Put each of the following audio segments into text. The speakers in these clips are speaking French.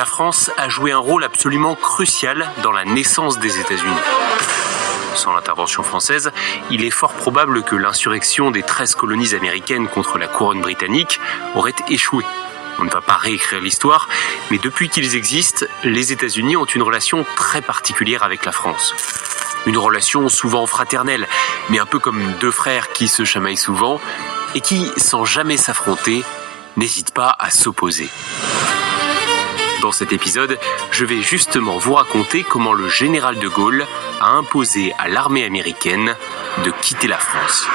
la France a joué un rôle absolument crucial dans la naissance des États-Unis. Sans l'intervention française, il est fort probable que l'insurrection des 13 colonies américaines contre la couronne britannique aurait échoué. On ne va pas réécrire l'histoire, mais depuis qu'ils existent, les États-Unis ont une relation très particulière avec la France. Une relation souvent fraternelle, mais un peu comme deux frères qui se chamaillent souvent et qui, sans jamais s'affronter, n'hésitent pas à s'opposer. Dans cet épisode, je vais justement vous raconter comment le général de Gaulle a imposé à l'armée américaine de quitter la France.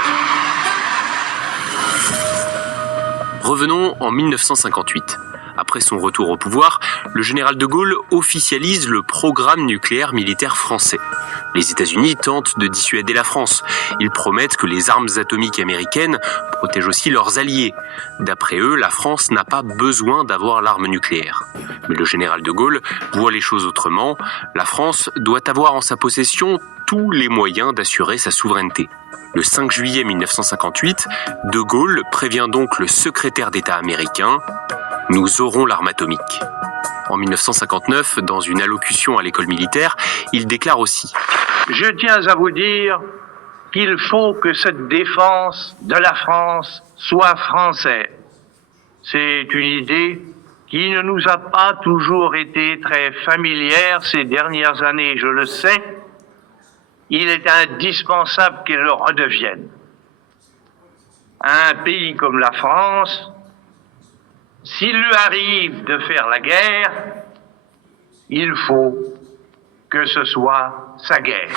Revenons en 1958. Après son retour au pouvoir, le général de Gaulle officialise le programme nucléaire militaire français. Les États-Unis tentent de dissuader la France. Ils promettent que les armes atomiques américaines protègent aussi leurs alliés. D'après eux, la France n'a pas besoin d'avoir l'arme nucléaire. Mais le général de Gaulle voit les choses autrement. La France doit avoir en sa possession tous les moyens d'assurer sa souveraineté. Le 5 juillet 1958, de Gaulle prévient donc le secrétaire d'État américain « Nous aurons l'arme atomique ». En 1959, dans une allocution à l'école militaire, il déclare aussi « Je tiens à vous dire qu'il faut que cette défense de la France soit française. C'est une idée qui ne nous a pas toujours été très familière ces dernières années, je le sais. Il est indispensable qu'elle le redevienne. Un pays comme la France, s'il lui arrive de faire la guerre, il faut que ce soit sa guerre. »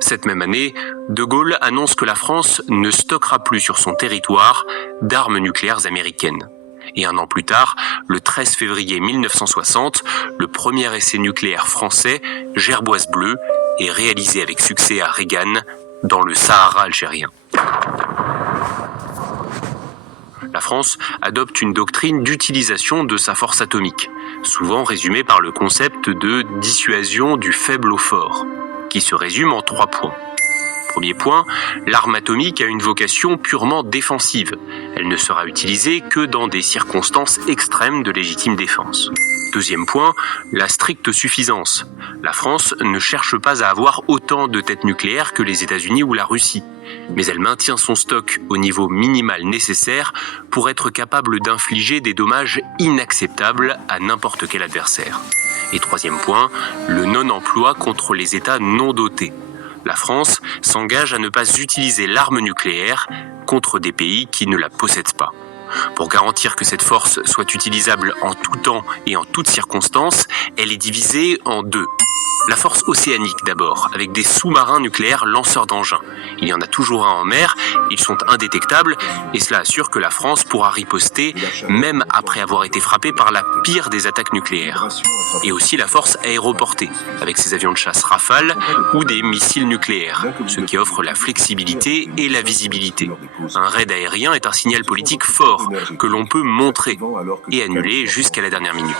Cette même année, de Gaulle annonce que la France ne stockera plus sur son territoire d'armes nucléaires américaines. Et un an plus tard, le 13 février 1960, le premier essai nucléaire français, Gerboise bleue, est réalisé avec succès à Regan, dans le Sahara algérien. La France adopte une doctrine d'utilisation de sa force atomique, souvent résumée par le concept de dissuasion du faible au fort, qui se résume en 3 points. Premier point, l'arme atomique a une vocation purement défensive. Elle ne sera utilisée que dans des circonstances extrêmes de légitime défense. Deuxième point, la stricte suffisance. La France ne cherche pas à avoir autant de têtes nucléaires que les États-Unis ou la Russie, mais elle maintient son stock au niveau minimal nécessaire pour être capable d'infliger des dommages inacceptables à n'importe quel adversaire. Et troisième point, le non-emploi contre les États non dotés. La France s'engage à ne pas utiliser l'arme nucléaire contre des pays qui ne la possèdent pas. Pour garantir que cette force soit utilisable en tout temps et en toutes circonstances, elle est divisée en 2. La force océanique d'abord, avec des sous-marins nucléaires lanceurs d'engins. Il y en a toujours un en mer, ils sont indétectables et cela assure que la France pourra riposter même après avoir été frappée par la pire des attaques nucléaires. Et aussi la force aéroportée, avec ses avions de chasse Rafale ou des missiles nucléaires, ce qui offre la flexibilité et la visibilité. Un raid aérien est un signal politique fort que l'on peut montrer et annuler jusqu'à la dernière minute.